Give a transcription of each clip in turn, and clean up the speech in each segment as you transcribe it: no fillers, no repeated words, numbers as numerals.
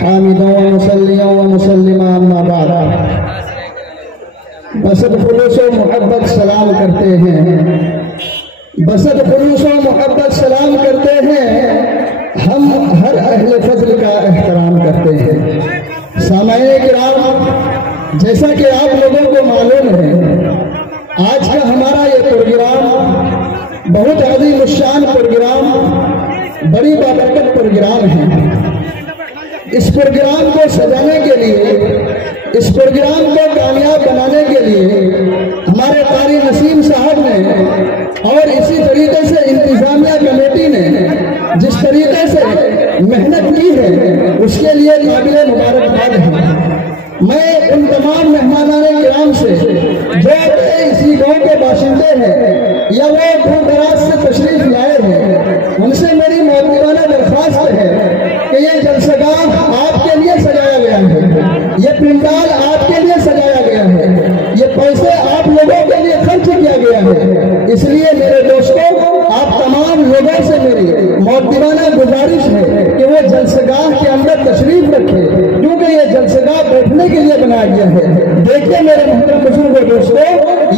حامدوں و مسلیوں و مسلمہ اما بعد، بسط خلوص و محبت سلام کرتے ہیں، بسط خلوص و محبت سلام کرتے ہیں، ہم ہر اہل فضل کا احترام کرتے ہیں۔ سامعین کرام، جیسا کہ آپ لوگوں کو معلوم ہے، آج کا ہمارا یہ پروگرام بہت عظیم الشان پروگرام، بڑی بابرکت پروگرام ہے۔ اس پروگرام کو سجانے کے لیے، اس پروگرام کو کامیاب بنانے کے لیے ہمارے قاری نسیم صاحب نے اور اسی طریقے سے انتظامیہ کمیٹی نے جس طریقے سے محنت کی ہے اس کے لیے قابل مبارکباد ہے۔ میں ان تمام مہمانان کرام سے جو اسی گاؤں کے باشندے ہیں یا وہ دور دراز سے تشریف لائے ہیں، ان سے میری محترمانہ درخواست ہے کہ یہ جلسہ گاہ آپ کے لیے سجایا گیا ہے، یہ پنڈال آپ کے لیے سجایا گیا ہے، یہ پیسے آپ لوگوں کے لیے خرچ کیا گیا ہے۔ اس لیے میرے دوستوں، آپ تمام لوگوں سے میری محترمانہ گزارش ہے کہ وہ جلسہ گاہ کے اندر تشریف رکھے، کیونکہ یہ جلسہ گاہ بیٹھنے کے لیے بنایا گیا ہے۔ دیکھیں میرے محترم بزرگوں دوستوں،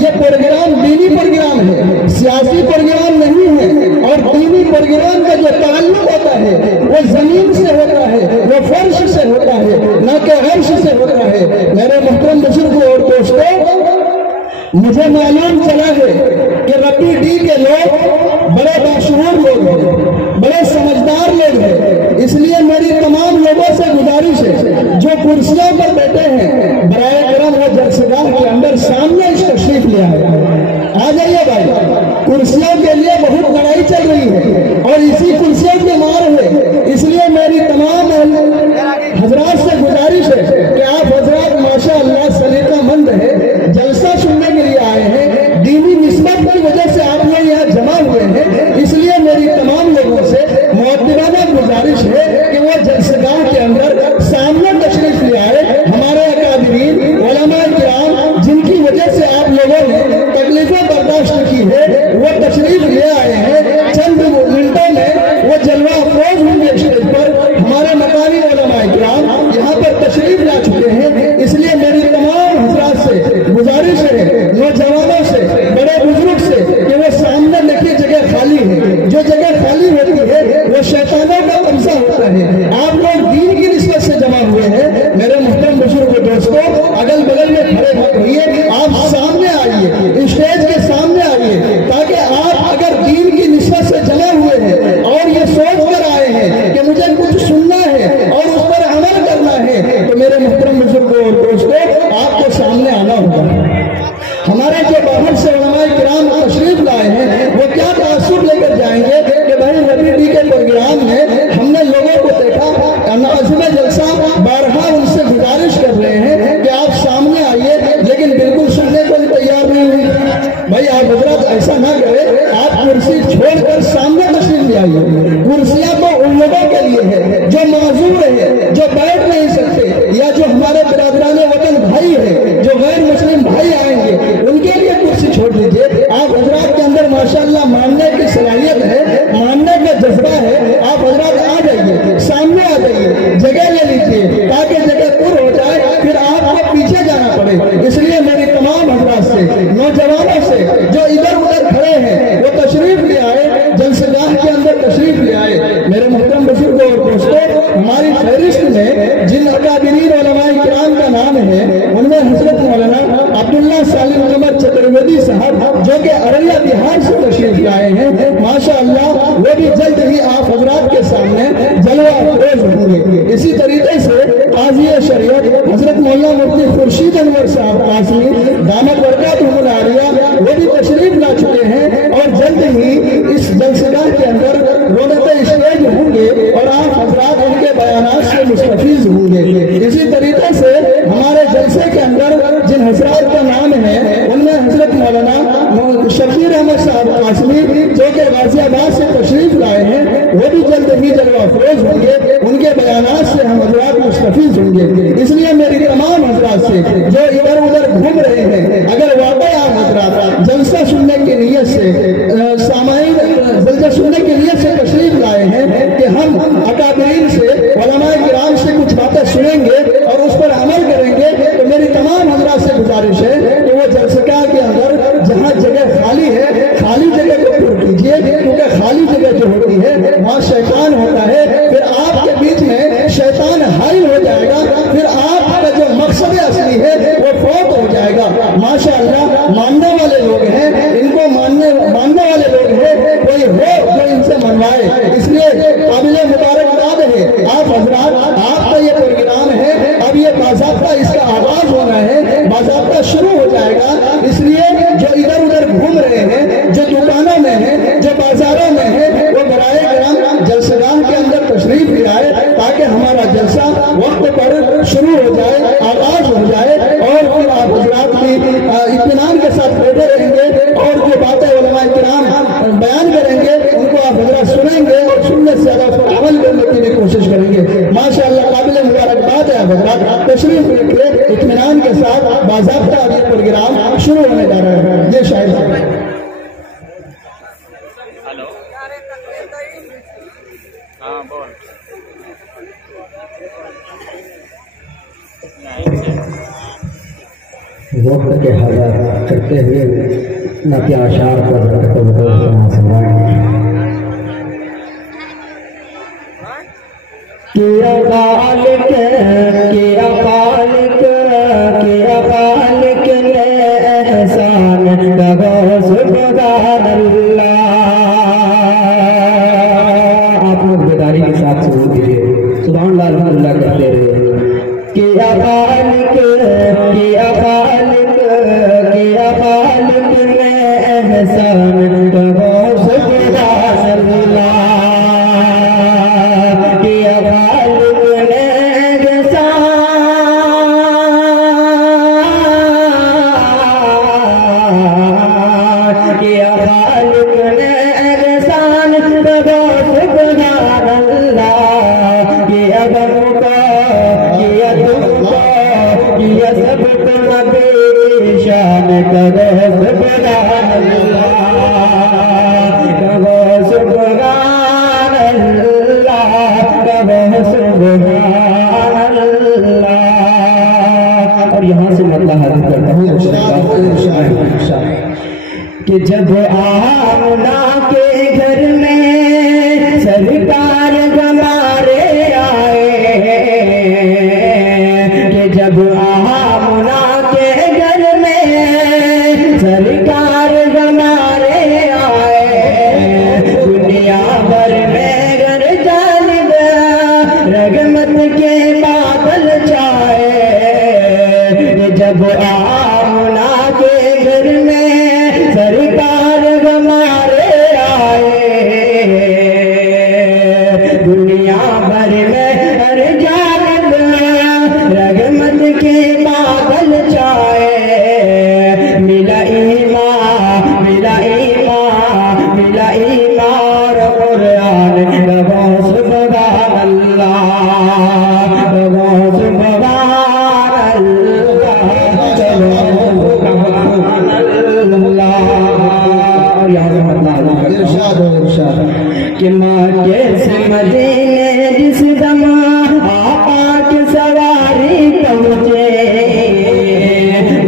یہ پروگرام دینی پروگرام ہے، سیاسی پروگرام نہیں ہے، اور دینی پروگرام کا جو تعلق ہوتا ہے وہ زمین سے ہوتا ہے، وہ فرش سے ہوتا ہے، نہ کہ عرش سے ہوتا ہے۔ میرے محترم بزرگوں اور دوستوں، مجھے معلوم چلا ہے کہ ربی ڈی کے لوگ بڑے باشعور لوگ ہیں، بڑے سمجھدار لوگ ہیں، اس لیے میری تمام لوگوں سے گزارش ہے جو کرسیوں پر بیٹھے ہیں، برائے کرم وہ جلسہ گاہ کے اندر سامنے اس تشریف لے آئے۔ آ جائیے بھائی، کرسیوں کے لیے بہت لڑائی چل رہی ہے اور اسی کرسیوں کے مار ہے، اس لیے میری تمام حضرات سے گزارش ہے کہ آپ حضرات ماشاءاللہ سلیقہ مند ہے، جلسہ سننے کے لیے آئے ہیں، دینی نسبت کی وجہ سے آپ لوگ یہاں جمع ہوئے ہیں، اس لیے میری تمام لوگوں سے محترمانہ گزارش ہے کہ وہ جلسہ گاہ کے اندر سامنے تشریف لے آئے۔ ہمارے اکابرین علماء کرام جن کی وجہ سے آپ لوگوں نے تکلیفیں برداشت کی ہے، وہ تشریف لے آئے ہیں۔ چند منٹوں میں وہ جلوہ افروز ہوں گے اسٹیج پر۔ ہمارے مقامی علماء کرام یہاں پر تشریف لا چکے ہیں، اس لیے میری تمام حضرات سے گزارش ہے، نوجوانوں سے، بڑے بزرگ سے، کہ وہ سامنے دیکھیے جگہ خالی ہے۔ جو جگہ خالی ہوتی ہے وہ شیطانوں کا قبضہ ہوتا ہے۔ آپ لوگ دین کی نسبت سے جمع ہوئے ہیں۔ میرے محترم بزرگ دوستوں، اگل بغل میں کھڑے مت ہوئیے، آپ سامنے آئیے، اسٹیج کے سامنے آئیے، تاکہ آپ اگر دین کی نسبت سے جمع ہوئے ہیں اور یہ سوچ کر آئے ہیں کہ مجھے کچھ سننا ہے اور اس پر عمل کرنا ہے، تو میرے محترم بزرگوں اور دوستوں، آپ کو سامنے آنا ہوگا۔ ہمارے جو باہر سے علماء کرام تشریف لائے ہیں وہ کیا تعصب لے کر جائیں گے کہ بھائی ربی ڈی کے پروگرام میں ہم نے لوگوں کو دیکھا، ناظم جلسہ بارہا ان سے گزارش کر رہے ہیں کہ آپ سامنے آئیے، لیکن بالکل سننے کو تیار نہیں ہوئی۔ بھائی آپ حضرات ایسا نہ کرے، آپ کرسی چھوڑ کر سامنے تشریف لے آئیے۔ کرسیاں تو ان لوگوں کے لیے ہے جو معذور ہے، جو بیٹھ نہیں سکتے، یا جو ہمارے برادران وطن بھائی ہے، جو غیر مسلم بھائی آئیں گے، ان کے لیے کرسی چھوڑ دیجیے۔ آپ حضرات کے اندر ماشاءاللہ ماننے کی صلاحیت ہے، ماننے کا جذبہ ہے، آپ حضرات آ جائیے، سامنے آ جائیے، جگہ لے لیجیے تاکہ جگہ پر ہو جائے، پھر آپ کو پیچھے جانا پڑے۔ اس لیے میری تمام حضرات سے، نوجوانوں سے جو ادھر ادھر کھڑے ہیں، وہ تشریف لے آئے، جلسہ گاہ کے اندر تشریف لے آئے۔ میرے محترم بزرگوں اور دوستوں، ہماری فہرست میں جن اکابرین علماء کرام کا نام ہے ان میں حضرت مولانا عبداللہ سالم عمر چترویدی صاحب جو کہ ارریہ بہار سے تشریف لائے ہیں، ماشاءاللہ وہ بھی جلد ہی آپ حضرات کے سامنے جلوہ افروز ہوں گے۔ اسی طریقے سے قاضی شریعت حضرت مولانا مفتی خورشید انور صاحب قاسمی دامت برکاتہم العالیہ وہ بھی تشریف لا چکے ہیں، اور جلد ہی اس جلسہ گاہ کے اندر رونق اسٹیج ہوں گے اور آپ حضرات ان کے بیانات سے مستفیض ہوں گے۔ اسی طریقے سے ہمارے جلسے کے اندر جن حضرات کا نام ہے ان میں حضرت مولانا شبیر احمد صاحب قاسمی جو کہ غازی آباد سے تشریف لائے ہیں، وہ بھی جلد ہی جلوہ افروز ہوں گے، ان کے بیانات سے ہم حضرات مستفیض ہوں گے۔ اس لیے میری تمام حضرات سے جو ادھر ادھر گھوم رہے ہیں، اگر واقعی آپ حضرات جلسہ سننے کی نیت سے، سامعین جلسہ سننے کی نیت سے تشریف لائے ہیں کہ ہم اکابرین سے، علماء کرام سے کچھ باتیں جلسہ وقت پر شروع ہو جائے، آغاز ہو جائے، اور پھر آپ حضرات کی اطمینان کے ساتھ بیٹھے رہیں گے اور جو باتیں علماء کرام بیان کریں گے ان کو آپ حضرات سنیں گے اور سننے سے زیادہ پر عمل کرنے کی بھی کوشش کریں گے۔ ماشاءاللہ قابل مبارکباد ہے آپ حضرات، تشریف رکھے اطمینان کے ساتھ باضابطہ یہ پروگرام شروع ہونے جا رہا ہے۔ یہ شاید وقت کے حضرات کرتے ہوئے نہ اشعار پر کیا خالق کیا خالق کیا خالق نے احسان لگو سبحان اللہ۔ آپ لوگ بیداری کے ساتھ سنو دیجیے، سبحان اللہ الحمد للہ کہتے رہے۔ کیا خالق کیا خالق کیا خالق نے احسان لگو سبحان اللہ۔ اور یہاں سے مطلب حاضر کرتا ہوں کہ جب آمنہ کے گھر میں سرکار ہمارے آئے، کہ جب آمنہ کے گھر میں سرکار ہمارے آئے، دنیا بھر میں گر جانب رحمت کے بادل چھائے۔ جب آمنہ کے گھر میں سرکار ہمارے آئے، دنیا بھر میں ہر جانب رحمت کے بادل چھائے۔ ملا ایمان ملا ایمان ملا ایمان قرآن لگو سبحان اللہ لگو سبحان کہ ماں کیسے مدینے جس دم آقا کی سواری پہنچے،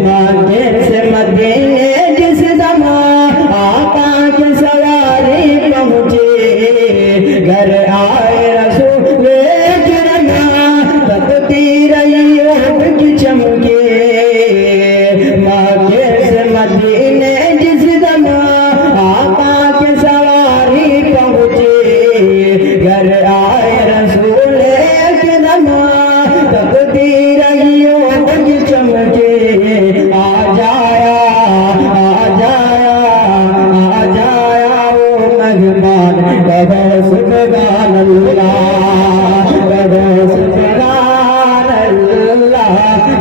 ماں کیسے مدینے جس دم آقا کی سواری پہنچے، گھر آئے رسول کرم تکتی رہی اٹھ کی چمکے۔ ماں کیسے مدینے جس دم آقا کی سواری پہنچے، گھر آئے رسول کرم تکتی رہی اٹھ کی چمکے۔ آ جایا آ جایا آ جایا وہ مہمان لگو سبحان اللہ لگو سبحان اللہ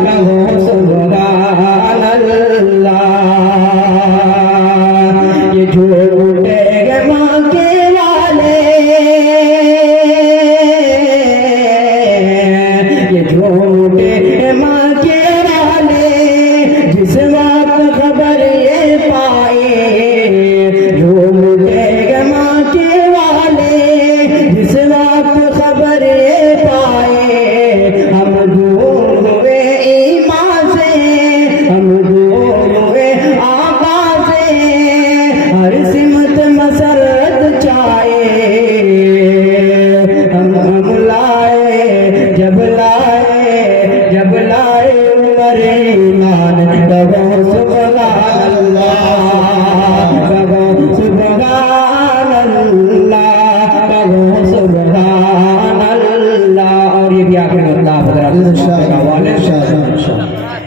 لگو سبحان اللہ۔ یہ جھوٹے گئے ماں کے والے، یہ جھوٹے گئے ماں کے والے، جس وقت خبر یہ پائے، جھوٹے گئے ماں کے والے، جس وقت خبر یہ پائے۔ ہم دور ہوئے ایمان سے، ہم دور ہوئے آقا سے، ہر سمت مسرت چاہے۔ ہم لائے جب لائے جب لائے عمر ایمان لگو سبحان اللہ لگو سبحان اللہ لگو سبحان اللہ۔ اور یہ بھی آخر اللہ حضرات کا والد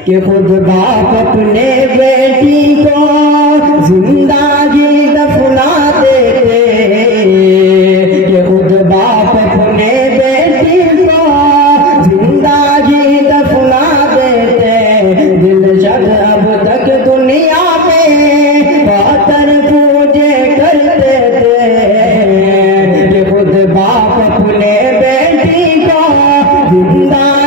کہ خود باپ اپنے بیٹی کو زندگی دفنا دیتے، کہ خود باپ اپنے بیٹی کو تا